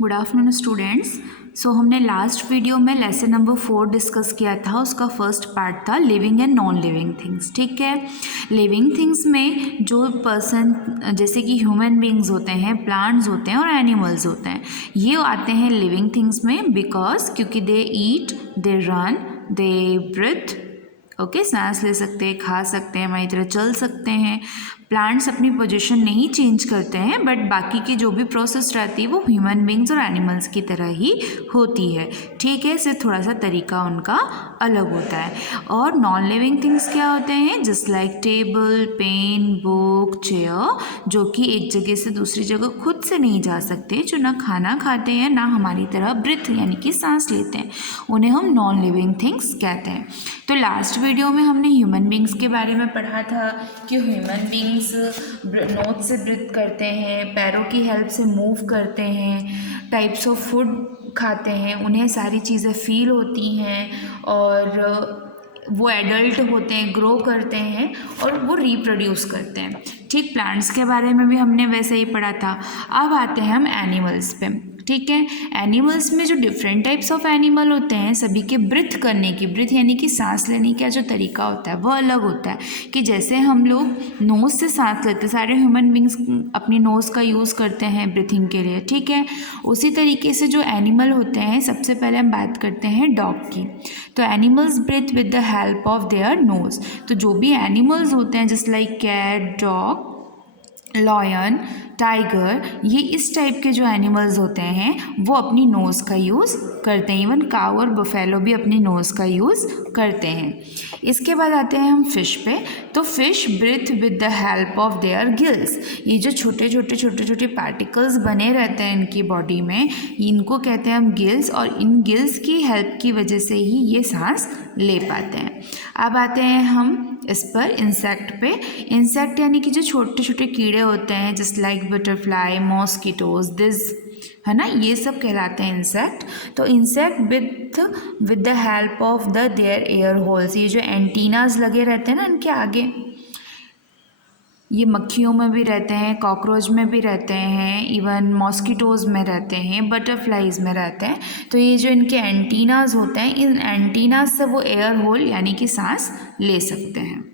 Good afternoon students. So हमने last video में lesson number 4 discuss किया था। उसका फर्स्ट पार्ट था living and non living things. ठीक है, लिविंग थिंग्स में जो पर्सन जैसे कि ह्यूमन बींग्स होते हैं, प्लांट्स होते हैं और एनिमल्स होते हैं, ये आते हैं लिविंग थिंग्स में बिकॉज क्योंकि they eat, they run, they breathe. Okay, सांस ले सकते हैं, खा सकते हैं, हमारी तरह चल सकते हैं। प्लांट्स अपनी पोजीशन नहीं चेंज करते हैं, बट बाकी की जो भी प्रोसेस रहती है वो ह्यूमन बींग्स और एनिमल्स की तरह ही होती है। ठीक है, सिर्फ थोड़ा सा तरीका उनका अलग होता है। और नॉन लिविंग थिंग्स क्या होते हैं? Just like table, pen, book, chair, जो कि एक जगह से दूसरी जगह खुद से नहीं जा सकते, जो ना खाना खाते हैं ना हमारी तरह ब्रीथ यानी कि सांस लेते हैं, उन्हें हम नॉन लिविंग थिंग्स कहते हैं। तो लास्ट वीडियो में हमने ह्यूमन बींग्स के बारे में पढ़ा था कि ह्यूमन बींग्स नोज से ब्रीथ करते हैं, पैरों की हेल्प से मूव करते हैं, टाइप्स ऑफ फूड खाते हैं, उन्हें सारी चीज़ें फील होती हैं और वो एडल्ट होते हैं, ग्रो करते हैं और वो रिप्रोड्यूस करते हैं। ठीक, प्लांट्स के बारे में भी हमने वैसे ही पढ़ा था। अब आते हैं हम एनिमल्स पे। ठीक है, एनिमल्स में जो डिफरेंट टाइप्स ऑफ एनिमल होते हैं, सभी के ब्रीथ करने की, ब्रीथ यानी कि सांस लेने का जो तरीका होता है वो अलग होता है। कि जैसे हम लोग नोज़ से सांस लेते हैं, सारे ह्यूमन बींग्स अपनी नोज़ का यूज़ करते हैं ब्रीथिंग के लिए। ठीक है, उसी तरीके से जो एनिमल होते हैं, सबसे पहले हम बात करते हैं डॉग की। तो animals breathe with the help of their nose. तो जो भी एनिमल्स होते हैं just like cat, dog, lion, tiger, ये इस टाइप के जो एनिमल्स होते हैं वो अपनी नोज़ का यूज़ करते हैं। इवन काऊ और बफेलो भी अपनी नोज़ का यूज़ करते हैं। इसके बाद आते हैं हम फिश पे। तो fish breathe with the help of their gills. ये जो छोटे छोटे पार्टिकल्स बने रहते हैं इनकी बॉडी में, इनको कहते हैं हम गिल्स, और इन गिल्स की हेल्प की वजह से ही ये सांस ले पाते हैं। अब आते हैं हम इस पर इंसेक्ट पे। इंसेक्ट यानी कि जो छोटे छोटे कीड़े होते हैं just like butterfly, mosquitoes, this, है ना, ये सब कहलाते हैं इंसेक्ट। तो insect with the help of the their air holes, ये जो एंटीनाज लगे रहते हैं ना इनके आगे, ये मक्खियों में भी रहते हैं, कॉकरोच में भी रहते हैं, इवन मॉस्किटोज़ में रहते हैं, बटरफ्लाइज में रहते हैं। तो ये जो इनके एंटीनाज होते हैं, इन एंटीनाज से वो एयर होल यानी कि सांस ले सकते हैं।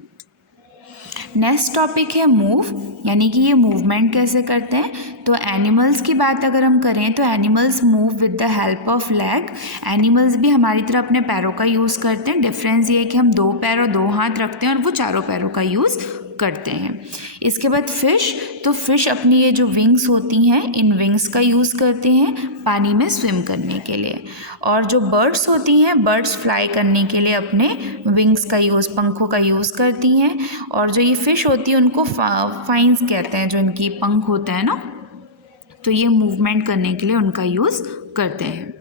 नेक्स्ट टॉपिक है मूव, यानी कि ये मूवमेंट कैसे करते हैं। तो एनिमल्स की बात अगर हम करें तो animals move with the help of leg. Animals भी हमारी तरह अपने पैरों का यूज़ करते हैं। डिफरेंस ये है कि हम 2 पैर और 2 हाथ रखते हैं और वो चारों पैरों का यूज़ करते हैं। इसके बाद फिश, तो फिश अपनी ये जो विंग्स होती हैं, इन विंग्स का यूज़ करते हैं पानी में स्विम करने के लिए। और जो बर्ड्स होती हैं, बर्ड्स फ्लाई करने के लिए अपने विंग्स का यूज़, पंखों का यूज़ करती हैं। और जो ये फिश होती है उनको फाइन्स कहते हैं, जो इनकी पंख होते हैं ना, तो ये मूवमेंट करने के लिए उनका यूज़ करते हैं।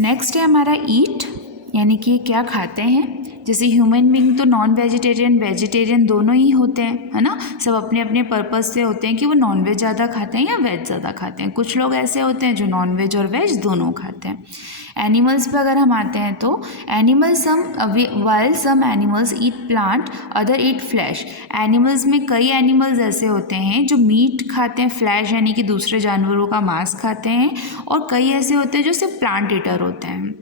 नेक्स्ट है हमारा ईट, यानी कि क्या खाते हैं। जैसे ह्यूमन बींग तो नॉन वेजिटेरियन, वेजिटेरियन दोनों ही होते हैं, है ना। सब अपने अपने पर्पज़ से होते हैं कि वो नॉन वेज ज़्यादा खाते हैं या वेज ज़्यादा खाते हैं। कुछ लोग ऐसे होते हैं जो नॉन वेज और वेज दोनों खाते हैं। एनिमल्स पे अगर हम आते हैं तो animals while some animals eat plant, other eat flesh. Animals में कई एनिमल्स ऐसे होते हैं जो मीट खाते हैं, फ्लैश यानी कि दूसरे जानवरों का मांस खाते हैं, और कई ऐसे होते हैं जो सिर्फ प्लांट ईटर होते हैं।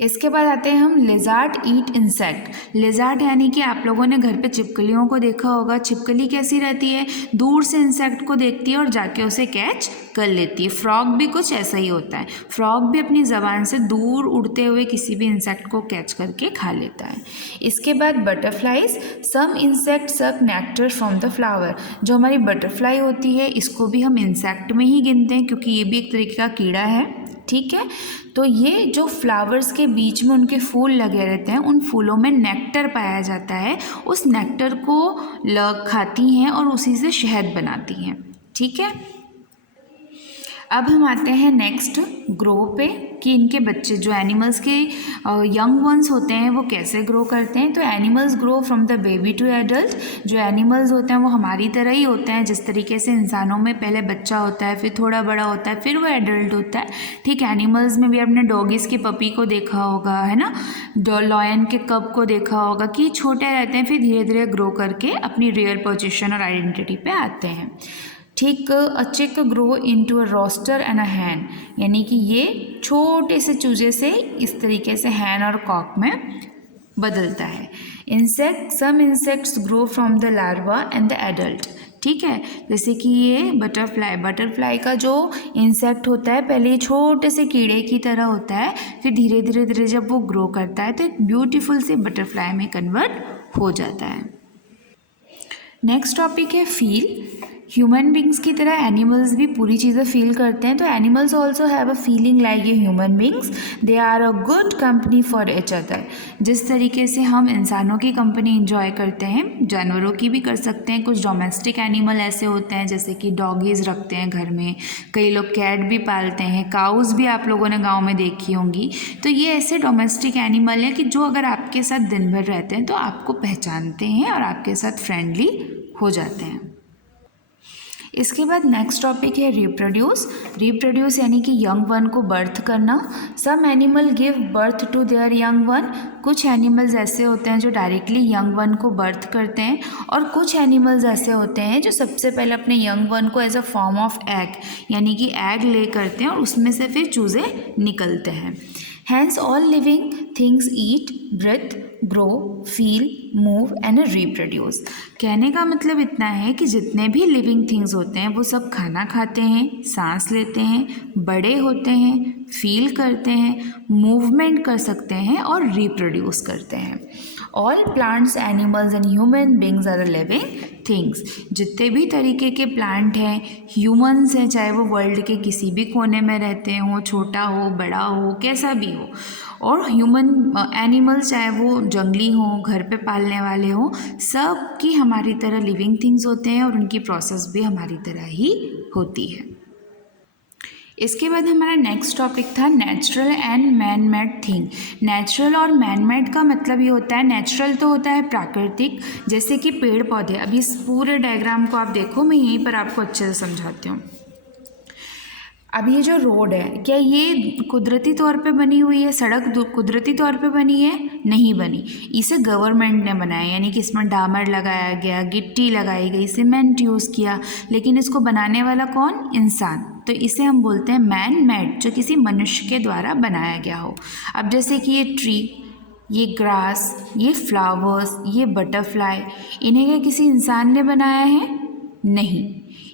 इसके बाद आते हैं हम लिजार्ड ईट इंसेक्ट। लिजार्ड यानी कि आप लोगों ने घर पे छिपकलियों को देखा होगा। छिपकली कैसी रहती है? दूर से इंसेक्ट को देखती है और जाके उसे कैच कर लेती है। फ्रॉग भी कुछ ऐसा ही होता है। फ्रॉग भी अपनी ज़बान से दूर उड़ते हुए किसी भी इंसेक्ट को कैच करके खा लेता है। इसके बाद बटरफ्लाइज, सम इंसेक्ट सक नेक्टर फ्रॉम द फ्लावर। जो हमारी बटरफ्लाई होती है इसको भी हम इंसेक्ट में ही गिनते हैं क्योंकि ये भी एक तरीके का कीड़ा है। ठीक है, तो ये जो फ्लावर्स के बीच में उनके फूल लगे रहते हैं, उन फूलों में नेक्टर पाया जाता है। उस नेक्टर को खाती हैं और उसी से शहद बनाती हैं। ठीक है, अब हम आते हैं नेक्स्ट ग्रो पे कि इनके बच्चे जो एनिमल्स के यंग वंस होते हैं वो कैसे ग्रो करते हैं। तो animals grow from the baby to adult. जो एनिमल्स होते हैं वो हमारी तरह ही होते हैं। जिस तरीके से इंसानों में पहले बच्चा होता है, फिर थोड़ा बड़ा होता है, फिर वो एडल्ट होता है। ठीक, एनिमल्स में भी आपने डॉगीज़ की पपी को देखा होगा, है ना, लॉयन के कब को देखा होगा कि छोटे रहते हैं, फिर धीरे धीरे ग्रो करके अपनी रियल पोजीशन और आइडेंटिटी पे आते हैं। ठीक, a chick grow into a rooster and a hen, यानी कि ये छोटे से चूजे से इस तरीके से हैन और कॉक में बदलता है। Some insects grow from the larva and the adult, ठीक है। जैसे कि ये बटरफ्लाई का जो इंसेक्ट होता है पहले ये छोटे से कीड़े की तरह होता है, फिर धीरे धीरे जब वो ग्रो करता है तो एक ब्यूटीफुल से बटरफ्लाई में कन्वर्ट हो जाता है। नेक्स्ट टॉपिक है फील। ह्यूमन बींग्स की तरह एनिमल्स भी पूरी चीज़ें फील करते हैं, तो animals also have a feeling like ये human beings, they are a good company for each other. जिस तरीके से हम इंसानों की कंपनी इंजॉय करते हैं, जानवरों की भी कर सकते हैं। कुछ डोमेस्टिक एनिमल ऐसे होते हैं जैसे कि डॉगीज़ रखते हैं घर में, कई लोग कैट भी पालते हैं, काउज़ भी आप लोगों ने गाँव में देखी होंगी। तो ये ऐसे डोमेस्टिक एनिमल हैं कि जो अगर आपके साथ दिन भर रहते हैं तो आपको पहचानते हैं और आपके साथ फ्रेंडली हो जाते हैं। इसके बाद नेक्स्ट टॉपिक है रिप्रोड्यूस यानी कि यंग वन को बर्थ करना। Some animal give birth to their young one, कुछ एनिमल्स ऐसे होते हैं जो डायरेक्टली यंग वन को बर्थ करते हैं, और कुछ एनिमल्स ऐसे होते हैं जो सबसे पहले अपने यंग वन को as a form of egg यानी कि एग ले करते हैं और उसमें से फिर चूज़े निकलते हैं। Hence all living things eat, breathe, grow, feel, move and reproduce। कहने का मतलब इतना है कि जितने भी लिविंग थिंग्स होते हैं वो सब खाना खाते हैं, सांस लेते हैं, बड़े होते हैं, फील करते हैं, मूवमेंट कर सकते हैं और रिप्रोड्यूस करते हैं। All plants, animals and human beings are living things. जितने भी तरीके के प्लांट हैं, ह्यूमंस हैं, चाहे वो वर्ल्ड के किसी भी कोने में रहते हों, छोटा हो बड़ा हो कैसा भी हो, और ह्यूमन एनिमल्स चाहे वो जंगली हों, घर पे पालने वाले हों, सब की हमारी तरह लिविंग थिंग्स होते हैं और उनकी प्रोसेस भी हमारी तरह ही होती है। इसके बाद हमारा नेक्स्ट टॉपिक था natural and man made thing. Natural और मैन मेड का मतलब ये होता है, नेचुरल तो होता है प्राकृतिक, जैसे कि पेड़ पौधे। अभी इस पूरे डायग्राम को आप देखो, मैं यहीं पर आपको अच्छे से समझाती हूँ। अब ये जो रोड है, क्या ये कुदरती तौर पे बनी हुई है? सड़क कुदरती तौर पे बनी है? नहीं बनी, इसे गवर्नमेंट ने बनाया, यानी कि इसमें डामर लगाया गया, गिट्टी लगाई गई, सीमेंट यूज़ किया, लेकिन इसको बनाने वाला कौन? इंसान। तो इसे हम बोलते हैं मैन मेड, जो किसी मनुष्य के द्वारा बनाया गया हो। अब जैसे कि ये ट्री, ये ग्रास, ये फ्लावर्स, ये बटरफ्लाई, इन्हें क्या किसी इंसान ने बनाया है? नहीं,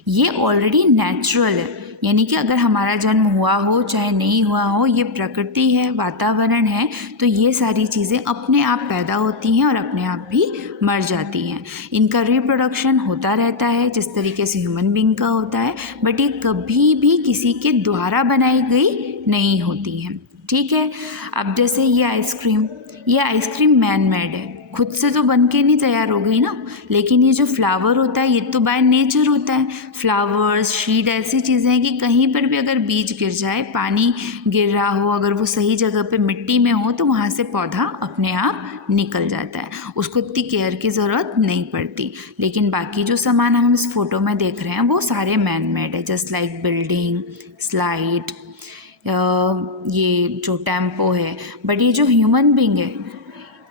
ये ऑलरेडी नेचुरल है, यानी कि अगर हमारा जन्म हुआ हो चाहे नहीं हुआ हो, ये प्रकृति है, वातावरण है, तो ये सारी चीज़ें अपने आप पैदा होती हैं और अपने आप भी मर जाती हैं। इनका रिप्रोडक्शन होता रहता है जिस तरीके से ह्यूमन बीइंग का होता है, बट ये कभी भी किसी के द्वारा बनाई गई नहीं होती हैं, ठीक है। अब जैसे ये आइसक्रीम मैन मेड है, खुद से तो बन के नहीं तैयार हो गई ना, लेकिन ये जो फ्लावर होता है ये तो बाय नेचर होता है। फ्लावर्स, शीड ऐसी चीज़ें हैं कि कहीं पर भी अगर बीज गिर जाए, पानी गिर रहा हो, अगर वो सही जगह पे मिट्टी में हो तो वहाँ से पौधा अपने आप निकल जाता है, उसको इतनी केयर की ज़रूरत नहीं पड़ती। लेकिन बाकी जो सामान हम इस फोटो में देख रहे हैं वो सारे मैन मेड है, जस्ट लाइक बिल्डिंग, स्लाइड, ये जो टेम्पो है। बट ये जो ह्यूमन बीइंग है,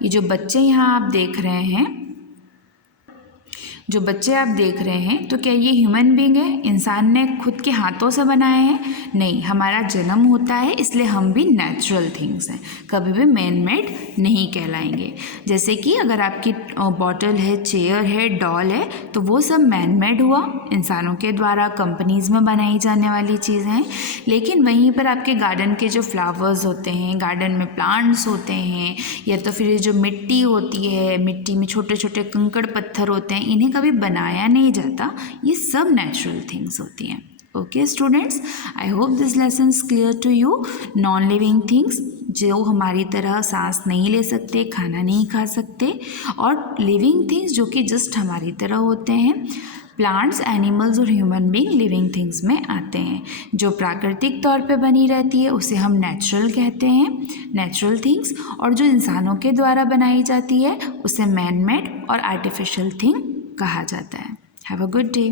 ये जो बच्चे यहाँ आप देख रहे हैं, तो क्या ये ह्यूमन बीइंग है? इंसान ने खुद के हाथों से बनाया है? नहीं, हमारा जन्म होता है इसलिए हम भी नेचुरल थिंग्स हैं, कभी भी मैन मेड नहीं कहलाएंगे। जैसे कि अगर आपकी बॉटल है, चेयर है, डॉल है, तो वो सब मैन मेड हुआ, इंसानों के द्वारा कंपनीज में बनाई जाने वाली चीज़ें हैं। लेकिन वहीं पर आपके गार्डन के जो फ्लावर्स होते हैं, गार्डन में प्लांट्स होते हैं, या तो फिर जो मिट्टी होती है, मिट्टी में छोटे छोटे कंकड़ पत्थर होते हैं, इन्हें कभी बनाया नहीं जाता, ये सब नेचुरल थिंग्स होती हैं। Okay students, I hope this lesson is clear to you. Non living things जो हमारी तरह सांस नहीं ले सकते, खाना नहीं खा सकते, और लिविंग थिंग्स जो कि जस्ट हमारी तरह होते हैं। प्लांट्स, एनिमल्स और ह्यूमन बीइंग लिविंग थिंग्स में आते हैं। जो प्राकृतिक तौर पे बनी रहती है उसे हम नेचुरल कहते हैं, नेचुरल थिंग्स, और जो इंसानों के द्वारा बनाई जाती है उसे मैन मेड और आर्टिफिशियल थिंग कहा जाता है। Have a good day.